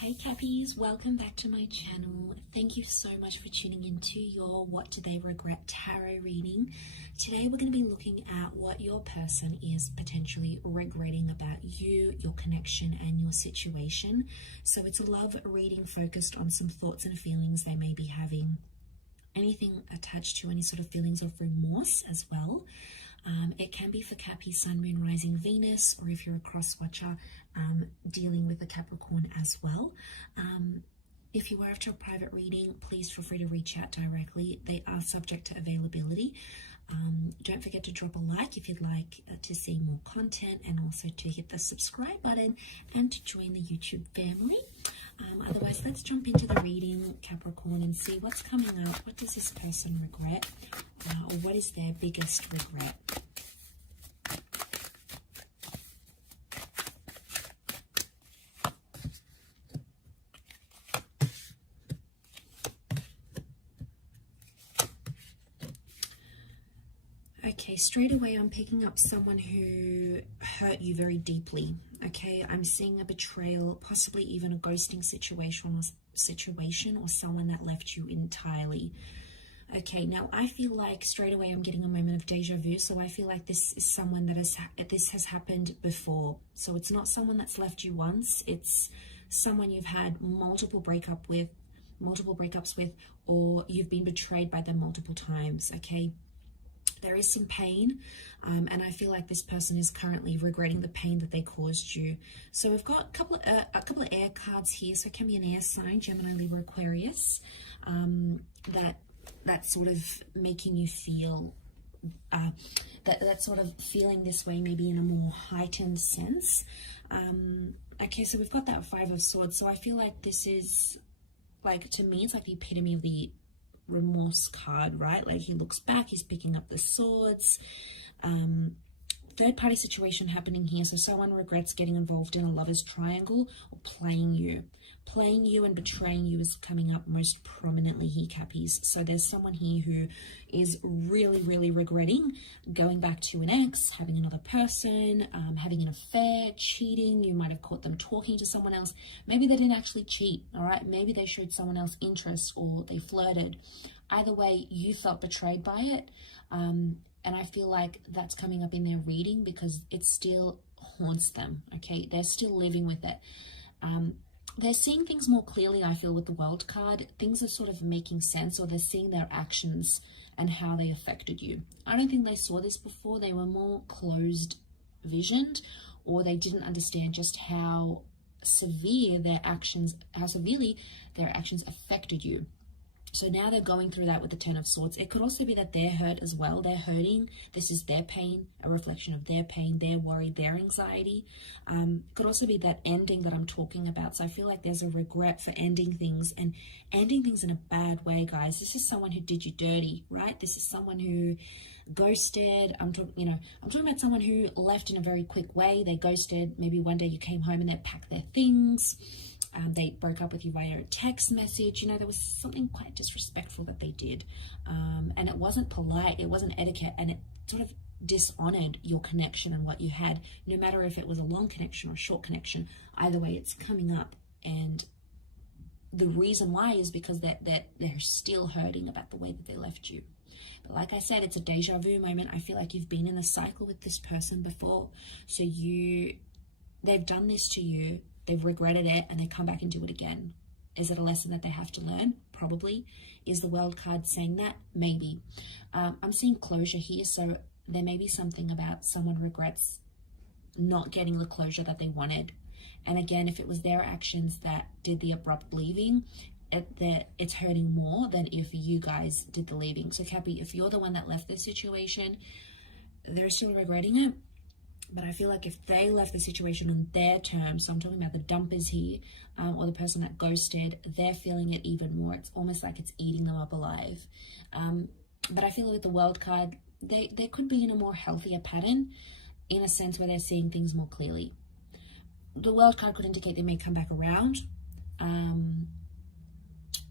Hey Cappies, welcome back to my channel. Thank you so much for tuning into your What Do They Regret tarot reading. Today we're going to be looking at what your person is potentially regretting about you, your connection and your situation. So it's a love reading focused on some thoughts and feelings they may be having. Anything attached to any sort of feelings of remorse as well. It can be for Cappy, Sun, Moon, Rising, Venus, or if you're a cross watcher, dealing with a Capricorn as well. If you are after a private reading, please feel free to reach out directly. They are subject to availability. Don't forget to drop a like if you'd like to see more content, and also to hit the subscribe button and to join the YouTube family. Otherwise, let's jump into the reading, Capricorn, and see what's coming up. What does this person regret? Or what is their biggest regret? Okay, straight away I'm picking up someone who hurt you very deeply. Okay, I'm seeing a betrayal, possibly even a ghosting situation or someone that left you entirely. Okay, now I feel like straight away I'm getting a moment of deja vu. So I feel like this is someone that has happened before. So it's not someone that's left you once. It's someone you've had multiple breakups with, or you've been betrayed by them multiple times. Okay. There is some pain, and I feel like this person is currently regretting the pain that they caused you. So we've got a couple of air cards here. So it can be an air sign, Gemini, Libra, Aquarius, that's sort of making you feel that sort of feeling this way, maybe in a more heightened sense. Okay, so we've got that Five of Swords. So I feel like this is, like, to me, it's like the epitome of the remorse card, right? Like, he looks back, he's picking up the swords. Third party situation happening here. So someone regrets getting involved in a lover's triangle or playing you and betraying you is coming up most prominently here, Cappies. So there's someone here who is really regretting going back to an ex, having another person, having an affair, cheating. You might have caught them talking to someone else. Maybe they didn't actually cheat, all right? Maybe they showed someone else interest, or they flirted. Either way, you felt betrayed by it. And I feel like that's coming up in their reading because it still haunts them, okay? They're still living with it. They're seeing things more clearly, I feel, with the World card. Things are sort of making sense, or they're seeing their actions and how they affected you. I don't think they saw this before. They were more closed visioned, or they didn't understand just how severely their actions affected you. So now they're going through that with the Ten of Swords. It could also be that they're hurt as well. They're hurting. This is their pain, a reflection of their pain, their worry, their anxiety. Could also be that ending that I'm talking about. So I feel like there's a regret for ending things, and ending things in a bad way, guys. This is someone who did you dirty, right? This is someone who ghosted. I'm talking about someone who left in a very quick way. They ghosted. Maybe one day you came home and they packed their things. They broke up with you via a text message. You know, there was something quite disrespectful that they did. And it wasn't polite, it wasn't etiquette, and it sort of dishonored your connection and what you had, no matter if it was a long connection or a short connection. Either way, it's coming up. And the reason why is because they're still hurting about the way that they left you. But like I said, it's a deja vu moment. I feel like you've been in a cycle with this person before. So they've done this to you. They've regretted it, and they come back and do it again. Is it a lesson that they have to learn? Probably. Is the World card saying that? Maybe. I'm seeing closure here, so there may be something about someone regrets not getting the closure that they wanted. And again, if it was their actions that did the abrupt leaving, it's hurting more than if you guys did the leaving. So Cappy, if you're the one that left this situation, they're still regretting it. But I feel like if they left the situation on their terms, so I'm talking about the dumpers here, or the person that ghosted, they're feeling it even more. It's almost like it's eating them up alive. But I feel like with the World card, they could be in a more healthier pattern, in a sense where they're seeing things more clearly. The World card could indicate they may come back around.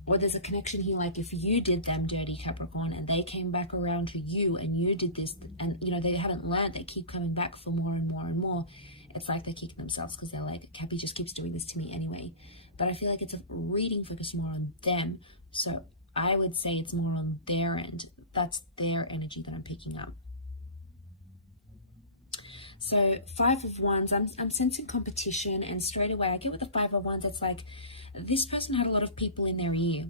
Or there's a connection here, like if you did them dirty, Capricorn, and they came back around to you and you did this, and you know, they haven't learned, they keep coming back for more and more and more. it's like they're kicking themselves because they're like, Cappy just keeps doing this to me anyway. But I feel like it's a reading focused more on them. So I would say it's more on their end. That's their energy that I'm picking up. So 5 of Wands, I'm sensing competition, and straight away I get with the 5 of Wands, it's like this person had a lot of people in their ear.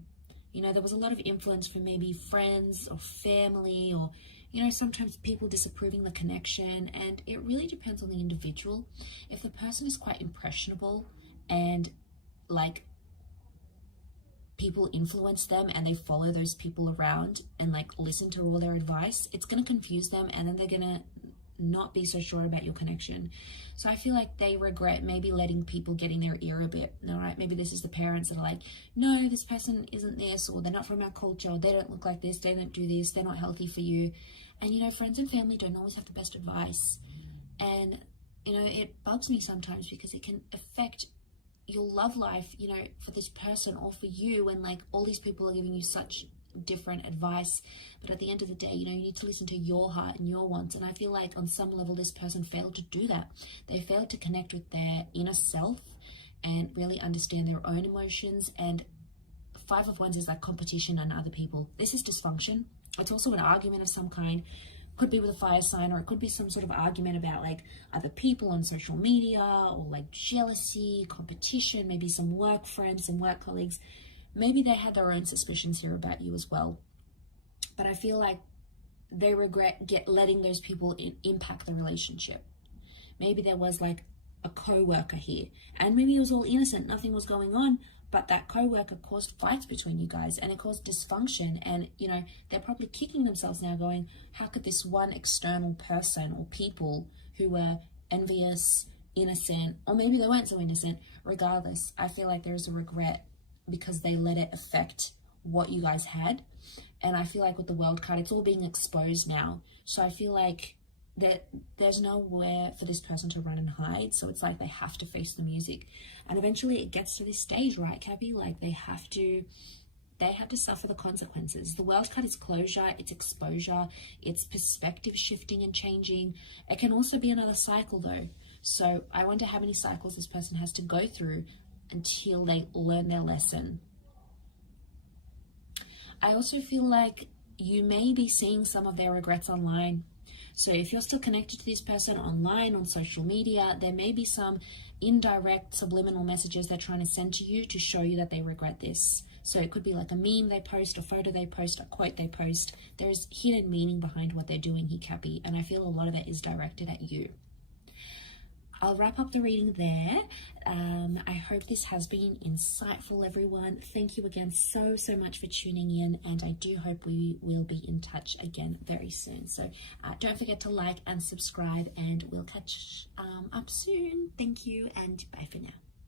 You know, there was a lot of influence from maybe friends or family, or, you know, sometimes people disapproving the connection, and it really depends on the individual. If the person is quite impressionable and like people influence them and they follow those people around and like listen to all their advice, it's going to confuse them, and then they're going to not be so sure about your connection. So I feel like they regret maybe letting people get in their ear a bit. All right, maybe this is the parents that are like, no, this person isn't this, or they're not from our culture, or they don't look like this, they don't do this, they're not healthy for you. And you know, friends and family don't always have the best advice, and you know, it bugs me sometimes because it can affect your love life, you know, for this person or for you, when like all these people are giving you such different advice. But at the end of the day, you know, you need to listen to your heart and your wants. And I feel like on some level this person failed to do that. They failed to connect with their inner self and really understand their own emotions. And 5 of Wands is like competition on other people. This is dysfunction. It's also an argument of some kind. Could be with a fire sign, or it could be some sort of argument about like other people on social media, or like jealousy, competition, maybe some work friends and work colleagues. Maybe they had their own suspicions here about you as well. But I feel like they regret letting those people impact the relationship. Maybe there was like a co-worker here, and maybe it was all innocent, nothing was going on, but that co-worker caused fights between you guys, and it caused dysfunction. And you know, they're probably kicking themselves now going, how could this one external person or people who were envious, innocent, or maybe they weren't so innocent, regardless, I feel like there's a regret because they let it affect what you guys had. And I feel like with the World card, it's all being exposed now. So I feel like that there's nowhere for this person to run and hide. So it's like they have to face the music. And eventually it gets to this stage, right, Cappy? Like they have to suffer the consequences. The World card is closure, it's exposure, it's perspective shifting and changing. It can also be another cycle though. So I wonder how many cycles this person has to go through until they learn their lesson. I also feel like you may be seeing some of their regrets online. So if you're still connected to this person online, on social media, there may be some indirect subliminal messages they're trying to send to you to show you that they regret this. So it could be like a meme they post, a photo they post, a quote they post. There's hidden meaning behind what they're doing here, Cappy, and I feel a lot of it is directed at you. I'll wrap up the reading there. I hope this has been insightful, everyone. Thank you again so much for tuning in, and I do hope we will be in touch again very soon. So don't forget to like and subscribe, and we'll catch up soon. Thank you, and bye for now.